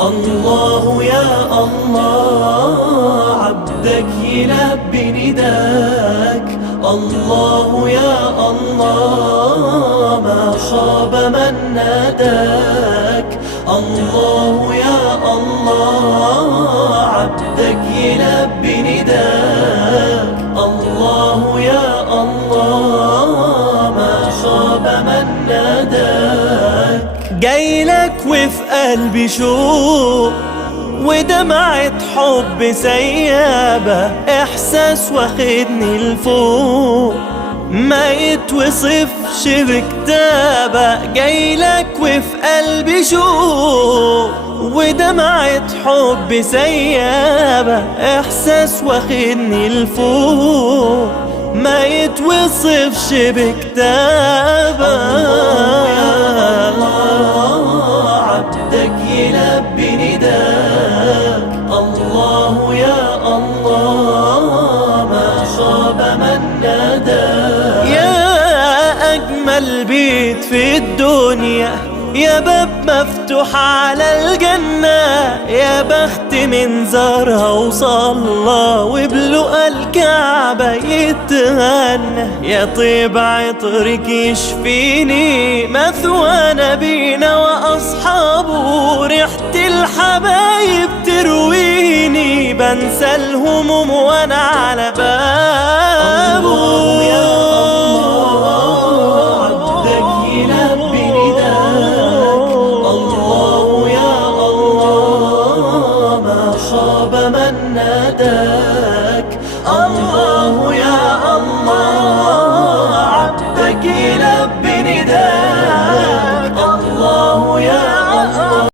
الله يا الله عبدك يلبي نداك. الله يا الله ما خاب من ناداك. الله يا الله عبدك يلبي نداك. الله يا الله ما خاب من ناداك. جايلك وفي قلبي شوق ودمعة حب سيابة، إحساس واخدني لفوق ما يتوصفش بكتابة. جايلك وفي قلبي شوق ودمعة حب سيابة، إحساس واخدني لفوق ما يتوصفش بكتابة. عبدك يلبي نداك. الله يا الله ما خاب من ناداك. يا أجمل بيت في الدنيا، يا باب مفتوح على الجنة، يا بخت من زارها وصلى وبلقى الكعبة يتغنى. يا طيب عطرك يشفيني، مثوى نبينا وأصحابه، ريحة الحبايب ترويني، بنسى الهموم وأنا على بابه.